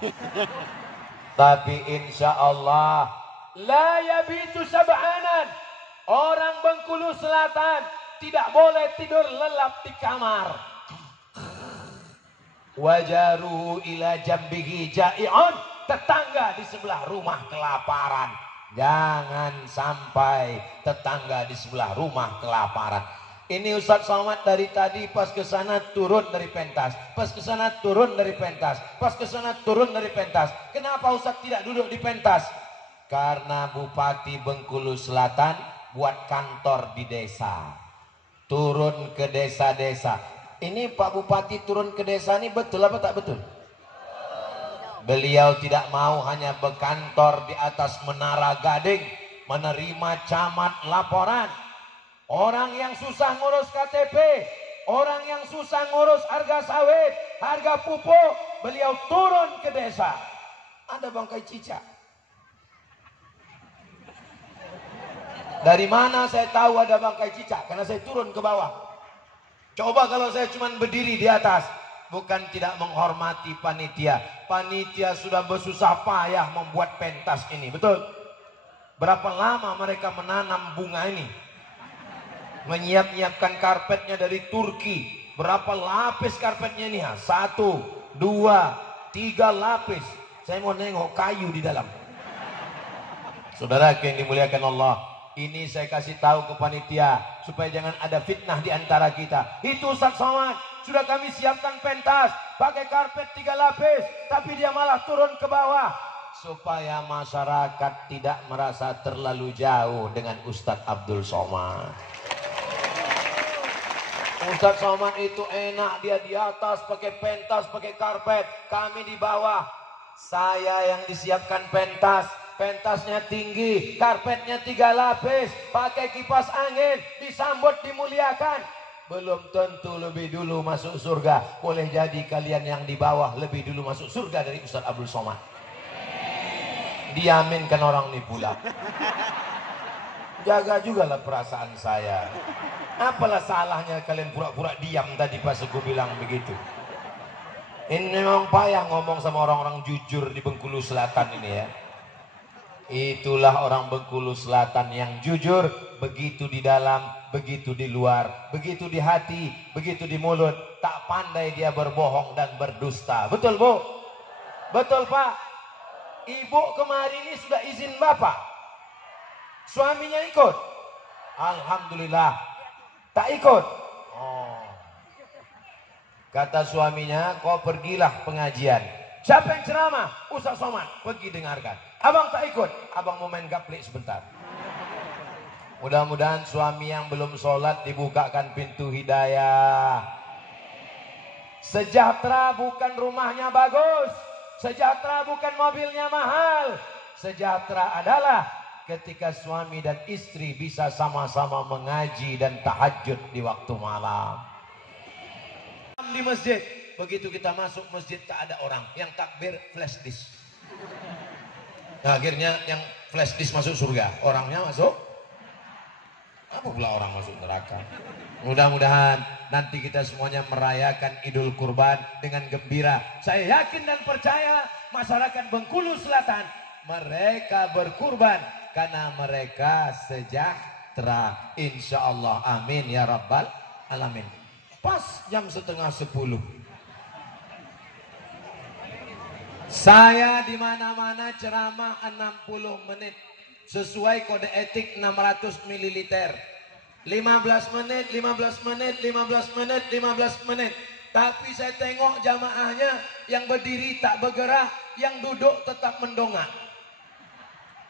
Tapi insya Allah la yabitu sab'anan. Orang Bengkulu Selatan tidak boleh tidur lelap di kamar. Wajaru ila jambihi ja'i'un. Tetangga di sebelah rumah kelaparan. Jangan sampai tetangga di sebelah rumah kelaparan. Ini Ustadz Somad dari tadi pas ke sana turun dari pentas. Pas ke sana turun dari pentas. Pas ke sana turun dari pentas. Kenapa Ustadz tidak duduk di pentas? Karena Bupati Bengkulu Selatan buat kantor di desa. Turun ke desa-desa. Ini Pak Bupati turun ke desa ini betul apa tak betul? Beliau tidak mau hanya berkantor di atas Menara Gading, menerima camat laporan. Orang yang susah ngurus KTP, orang yang susah ngurus harga sawit, harga pupuk, beliau turun ke desa. Ada bangkai cicak. Dari mana saya tahu ada bangkai cicak? Karena saya turun ke bawah. Coba kalau saya cuma berdiri di atas. Bukan tidak menghormati panitia. Panitia sudah bersusah payah membuat pentas ini. Betul? Berapa lama mereka menanam bunga ini? Menyiapkan karpetnya dari Turki. Berapa lapis karpetnya ini? 1, 2, 3 lapis. Saya mau nengok kayu di dalam. Saudara yang dimuliakan Allah. Ini saya kasih tahu ke panitia supaya jangan ada fitnah di antara kita. Itu Ustadz Somad sudah kami siapkan pentas pakai karpet 3 lapis, tapi dia malah turun ke bawah supaya masyarakat tidak merasa terlalu jauh dengan Ustadz Abdul Somad. Ustadz Somad itu enak, dia di atas pakai pentas, pakai karpet, kami di bawah. Saya yang disiapkan pentas. Pentasnya tinggi, karpetnya 3 lapis, pakai kipas angin, disambut dimuliakan. Belum tentu lebih dulu masuk surga. Boleh jadi kalian yang di bawah lebih dulu masuk surga dari Ustadz Abdul Somad. Diaminkan orang ini pula. Jaga juga lah perasaan saya. Apalah salahnya kalian pura-pura diam tadi pas aku bilang begitu. Ini memang payah ngomong sama orang-orang jujur di Bengkulu Selatan ini ya. Itulah orang Bengkulu Selatan yang jujur, begitu di dalam, begitu di luar, begitu di hati, begitu di mulut. Tak pandai dia berbohong dan berdusta. Betul Bu? Betul Pak? Ibu kemarin ini sudah izin Bapak? Suaminya ikut? Alhamdulillah. Tak ikut? Oh. Kata suaminya, kau pergilah pengajian. Siapa yang ceramah? Ustadz Somad. Pergi dengarkan. Abang tak ikut, abang mau main gaplik sebentar. Mudah-mudahan suami yang belum sholat dibukakan pintu hidayah. Sejahtera bukan rumahnya bagus, sejahtera bukan mobilnya mahal. Sejahtera adalah ketika suami dan istri bisa sama-sama mengaji dan tahajud di waktu malam. Di masjid, begitu kita masuk masjid tak ada orang, yang takbir flash disk. Nah, akhirnya yang flash disk masuk surga, orangnya masuk. Apa pula orang masuk neraka? Mudah-mudahan nanti kita semuanya merayakan Idul Kurban dengan gembira. Saya yakin dan percaya masyarakat Bengkulu Selatan mereka berkurban karena mereka sejahtera. Insya Allah, amin ya rabbal alamin. Pas jam 9:30. Saya di mana-mana ceramah 60 menit. Sesuai kode etik 600 ml. 15 menit, 15 menit, 15 menit, 15 menit. Tapi saya tengok jamaahnya yang berdiri tak bergerak, yang duduk tetap mendongak.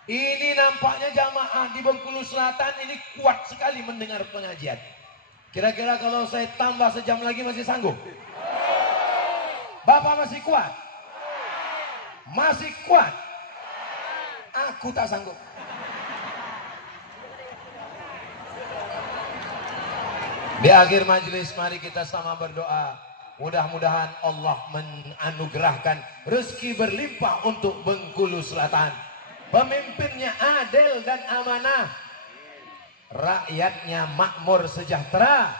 Ini nampaknya jamaah di Bengkulu Selatan ini kuat sekali mendengar pengajian. Kira-kira kalau saya tambah sejam lagi masih sanggup? Bapak masih kuat? Masih kuat? Aku tak sanggup. Di akhir majelis mari kita sama berdoa. Mudah-mudahan Allah menganugerahkan rezeki berlimpah untuk Bengkulu Selatan. Pemimpinnya adil dan amanah. Rakyatnya makmur sejahtera,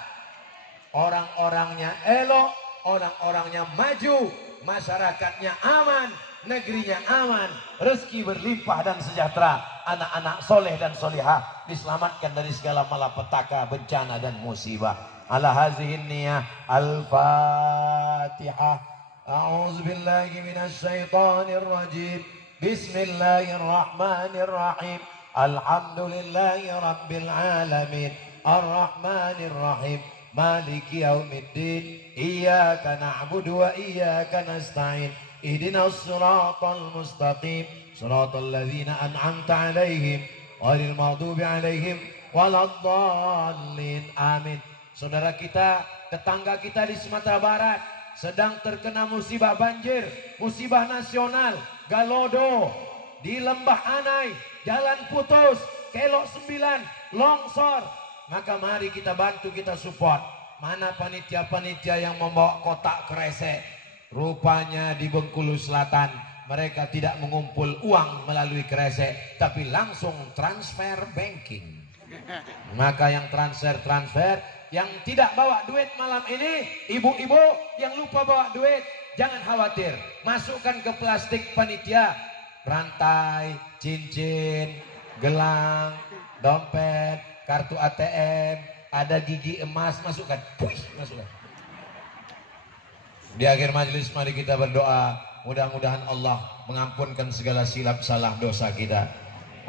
orang-orangnya elok, orang-orangnya maju, masyarakatnya aman, negerinya aman, rezeki berlimpah dan sejahtera, anak-anak soleh dan solihah diselamatkan dari segala malapetaka, bencana dan musibah. Ala hazihin niyah al-fatihah. A'udzubillahi minasyaitonir rajim. Bismillahirrahmanirrahim. Alhamdulillahi Rabbil Alamin. Ar-Rahmanir Rahim. Maliki yaumiddin. Iyyaka na'budu wa iyyaka nasta'in. Ihdinas siratal mustaqim. Siratal ladzina an'amta 'alaihim ghairil maghdubi 'alaihim waladdallin. Amin. Saudara kita, tetangga kita di Sumatera Barat sedang terkena musibah banjir, musibah nasional, Galodo, di Lembah Anai, jalan putus, Kelok 9, longsor. Maka mari kita bantu, kita support. Mana panitia-panitia yang membawa kotak kresek? Rupanya di Bengkulu Selatan mereka tidak mengumpul uang melalui kresek, tapi langsung transfer banking. Maka yang transfer, yang tidak bawa duit malam ini, ibu-ibu yang lupa bawa duit, jangan khawatir. Masukkan ke plastik panitia, rantai, cincin, gelang, dompet, kartu ATM, ada gigi emas, masukkan. Masukkan. Di akhir majelis mari kita berdoa, mudah-mudahan Allah mengampunkan segala silap salah dosa kita.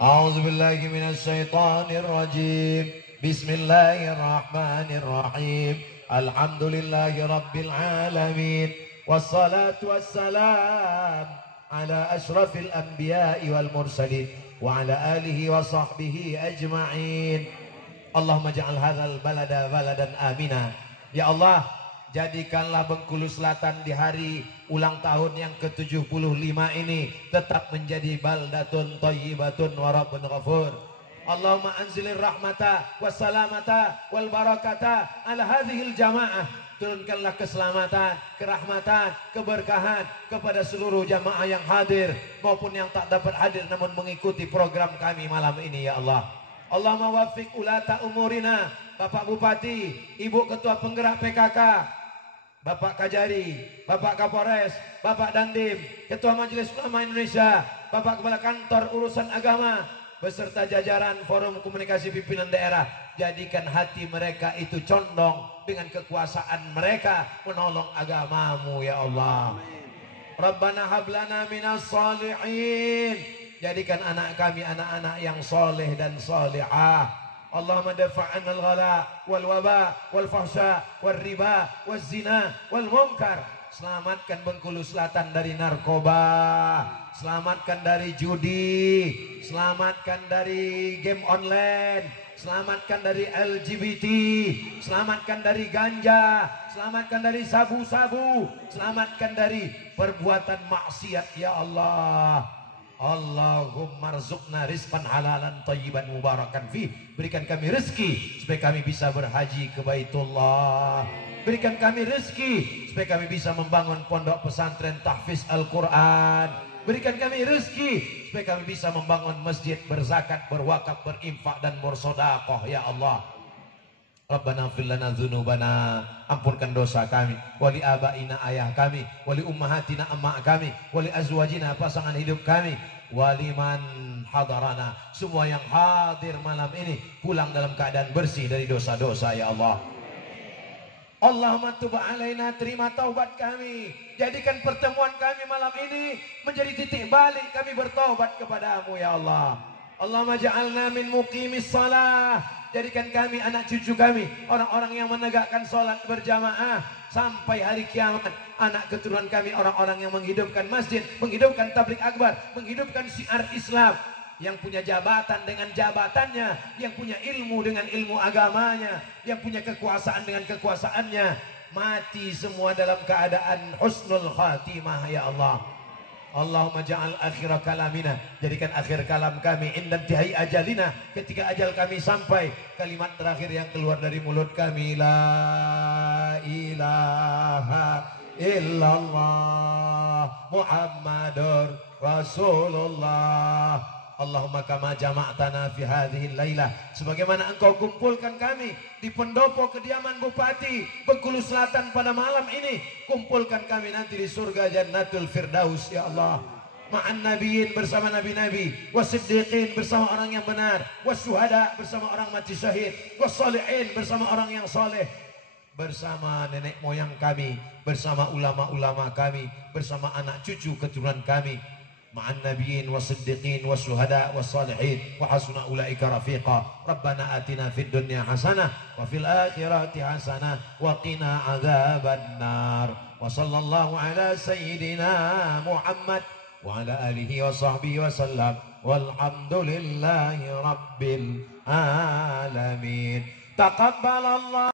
A'udzubillahi minasyaitonir rajim. Bismillahirrahmanirrahim. Alhamdulillahi rabbil alamin. Wassalatu wassalam ala asyrafil anbiya'i wal mursalin wa ala alihi wa sahbihi ajma'in. Allahumma ja'al hadzal balada baladan amina. Ya Allah, jadikanlah Bengkulu Selatan di hari ulang tahun yang ke-75 ini tetap menjadi baldatun thayyibatun wa rabbun ghafur. Allahumma anzilir rahmata wassalamata wal barakata ala hadhil jamaah. Turunkanlah keselamatan, kerahmatan, keberkahan kepada seluruh jamaah yang hadir maupun yang tak dapat hadir namun mengikuti program kami malam ini ya Allah. Allahumma waffiq ulata umurina, Bapak Bupati, Ibu Ketua Penggerak PKK, Bapak Kajari, Bapak Kapolres, Bapak Dandim, Ketua Majelis Ulama Indonesia, Bapak Kepala Kantor Urusan Agama, beserta jajaran Forum Komunikasi Pimpinan Daerah. Jadikan hati mereka itu condong dengan kekuasaan mereka menolong agamamu ya Allah. Rabbana hablana minas salihin. Jadikan anak kami anak-anak yang soleh dan solehah. Allahumma dafa'an al-ghala wal waba wal fahsya wal riba wal zina wal munkar. Selamatkan Bengkulu Selatan dari narkoba, selamatkan dari judi, selamatkan dari game online, selamatkan dari LGBT, selamatkan dari ganja, selamatkan dari sabu-sabu, selamatkan dari perbuatan maksiat ya Allah. Allahumma rzuqna rizqan halalan thayyiban mubarakan fi. Berikan kami rezeki supaya kami bisa berhaji ke Baitullah. Berikan kami rezeki supaya kami bisa membangun pondok pesantren tahfiz Al-Quran. Berikan kami rezeki supaya kami bisa membangun masjid, berzakat, berwakaf, berinfak dan bersedekah ya Allah. Rabbana ighfir lana dzunubana, ampunkan dosa kami, wali abaina ayah kami, wali ummahatina emak kami, wali azwajina pasangan hidup kami, waliman hadarana, semua yang hadir malam ini pulang dalam keadaan bersih dari dosa-dosa ya Allah. Allahumma tub alaina, terima taubat kami. Jadikan pertemuan kami malam ini menjadi titik balik kami bertaubat kepadamu ya Allah. Allahumma ja'alna min muqimis salah. Jadikan kami, anak cucu kami, orang-orang yang menegakkan sholat berjamaah sampai hari kiamat. Anak keturunan kami, orang-orang yang menghidupkan masjid, menghidupkan tabligh akbar, menghidupkan syiar Islam. yang punya jabatan dengan jabatannya, yang punya ilmu dengan ilmu agamanya, yang punya kekuasaan dengan kekuasaannya, mati semua dalam keadaan husnul khatimah ya Allah. Allahumma ja'al akhir kalamina, jadikan akhir kalam kami inda intihai ajalina, ketika ajal kami sampai, kalimat terakhir yang keluar dari mulut kami, la ilaha illallah Muhammadur Rasulullah. Allahumma kama jama'tana fi hadhihi lailah, sebagaimana engkau kumpulkan kami di pendopo kediaman Bupati Bengkulu Selatan pada malam ini, kumpulkan kami nanti di surga Jannatul Firdaus ya Allah, ma'an nabiyyin bersama nabi-nabi, wasiddiqin bersama orang yang benar, wasyuhada bersama orang mati syahid, wassalihin bersama orang yang soleh, bersama nenek moyang kami, bersama ulama-ulama kami, bersama anak cucu keturunan kami, ma'an nabiyyin wasiddiqin wasyuhada wassalihin wa hasuna ulaika rafiqa. Rabbana atina fid dunya hasanah wa fil akhirati hasanah wa qina adzabannar. Wa sallallahu ala sayyidina Muhammad wa ala alihi wa sahbihi wa sallam walhamdulillahi rabbil alamin. Taqabbalallah